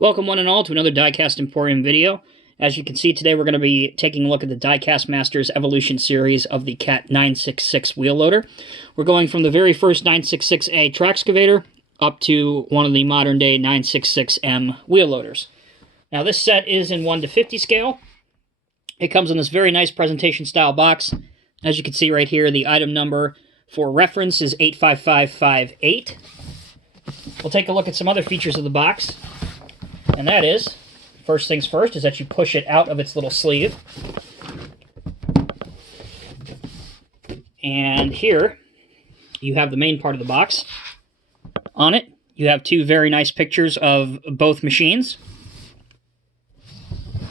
Welcome one and all to another Diecast Emporium video. As you can see today we're going to be taking a look at the Diecast Masters Evolution series of the CAT 966 wheel loader. We're going from the very first 966A Traxcavator up to one of the modern day 966M wheel loaders. Now this set is in 1:50 scale. It comes in this very nice presentation style box. As you can see right here, the item number for reference is 85558. We'll take a look at some other features of the box. And that is, first things first, is that you push it out of its little sleeve. And here, you have the main part of the box. On it, you have two very nice pictures of both machines.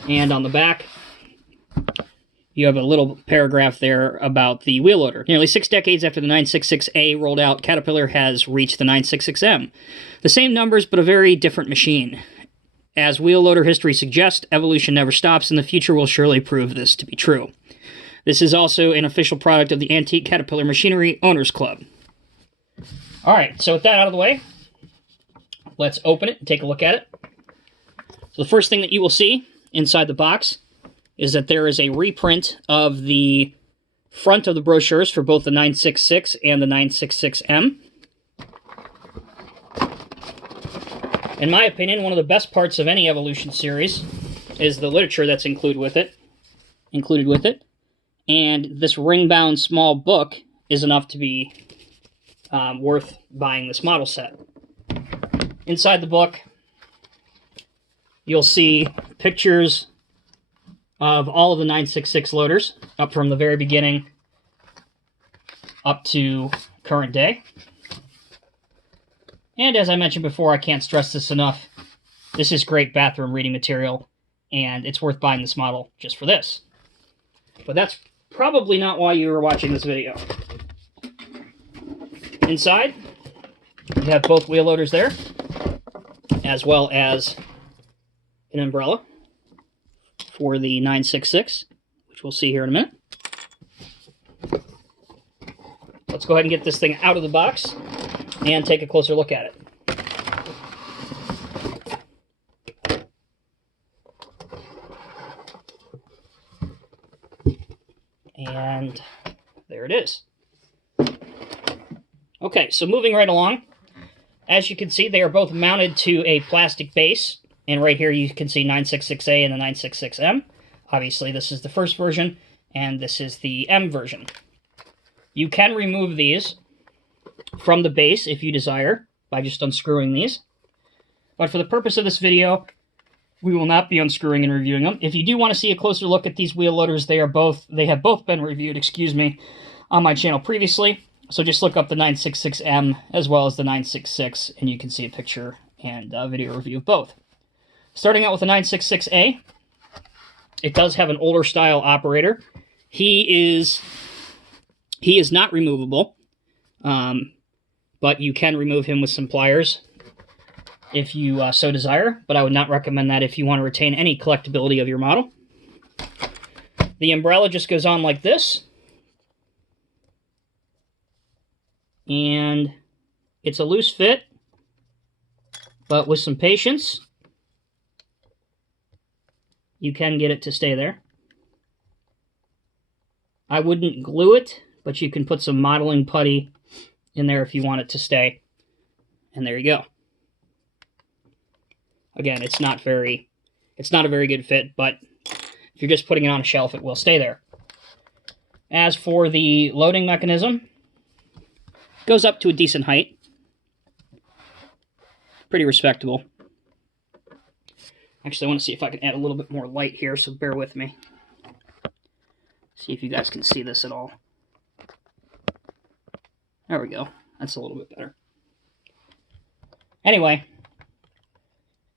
And on the back, you have a little paragraph there about the wheel loader. Nearly 6 decades after the 966A rolled out, Caterpillar has reached the 966M. The same numbers, but a very different machine. As wheel loader history suggests, evolution never stops, and the future will surely prove this to be true. This is also an official product of the Antique Caterpillar Machinery Owners Club. Alright, so with that out of the way, let's open it and take a look at it. So the first thing that you will see inside the box is that there is a reprint of the front of the brochures for both the 966 and the 966M. In my opinion, one of the best parts of any Evolution series is the literature that's included with it. And this ring-bound small book is enough to be worth buying this model set. Inside the book, you'll see pictures of all of the 966 loaders, up from the very beginning up to current day. And as I mentioned before, I can't stress this enough, this is great bathroom reading material, and it's worth buying this model just for this. But that's probably not why you were watching this video. Inside, you have both wheel loaders there, as well as an umbrella for the 966, which we'll see here in a minute. Let's go ahead and get this thing out of the box and take a closer look at it. And there it is. Okay, so moving right along, as you can see, they are both mounted to a plastic base, and right here you can see 966A and the 966M. Obviously, this is the first version, and this is the M version. You can remove these from the base if you desire by just unscrewing these. But for the purpose of this video, we will not be unscrewing and reviewing them. If you do want to see a closer look at these wheel loaders, they have both been reviewed, on my channel previously. So just look up the 966M as well as the 966, and you can see a picture and a video review of both. Starting out with the 966A, it does have an older style operator. He is not removable. But you can remove him with some pliers if you so desire, but I would not recommend that if you want to retain any collectability of your model. The umbrella just goes on like this, and it's a loose fit, but with some patience, you can get it to stay there. I wouldn't glue it, but you can put some modeling putty in there if you want it to stay. And there you go. Again, it's not a very good fit, but if you're just putting it on a shelf, it will stay there. As for the loading mechanism, it goes up to a decent height. Pretty respectable. Actually, I want to see if I can add a little bit more light here, so bear with me. See if you guys can see this at all. There we go. That's a little bit better. Anyway,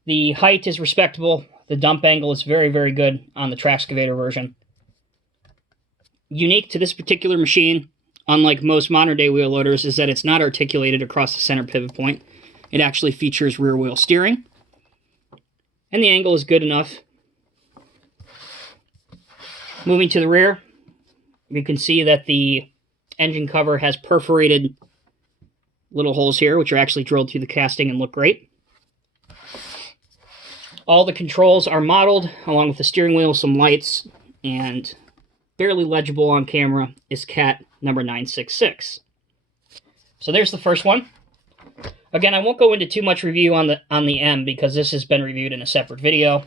the height is respectable. The dump angle is very, very good on the Traxcavator version. Unique to this particular machine, unlike most modern-day wheel loaders, is that it's not articulated across the center pivot point. It actually features rear wheel steering. And the angle is good enough. Moving to the rear, you can see that the engine cover has perforated little holes here, which are actually drilled through the casting and look great. All the controls are modeled, along with the steering wheel, some lights, and barely legible on camera is cat number 966. So there's the first one. Again, I won't go into too much review on the M because this has been reviewed in a separate video.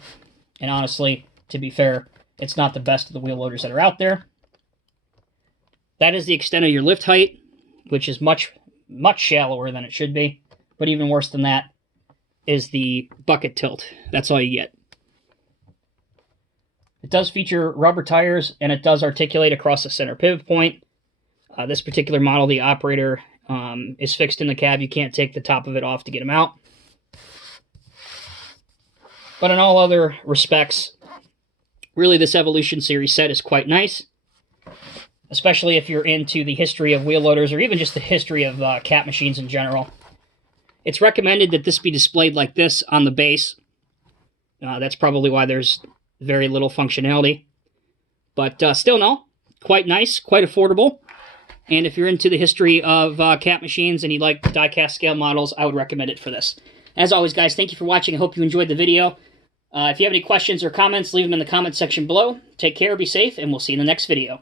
And honestly, to be fair, it's not the best of the wheel loaders that are out there. That is the extent of your lift height, which is much, much shallower than it should be. But even worse than that is the bucket tilt. That's all you get. It does feature rubber tires, and it does articulate across the center pivot point. This particular model, the operator is fixed in the cab. You can't take the top of it off to get them out. But in all other respects, really this Evolution Series set is quite nice, especially if you're into the history of wheel loaders or even just the history of cat machines in general. It's recommended that this be displayed like this on the base. That's probably why there's very little functionality. But still no, quite nice, quite affordable. And if you're into the history of cat machines and you like die-cast scale models, I would recommend it for this. As always, guys, thank you for watching. I hope you enjoyed the video. If you have any questions or comments, leave them in the comment section below. Take care, be safe, and we'll see you in the next video.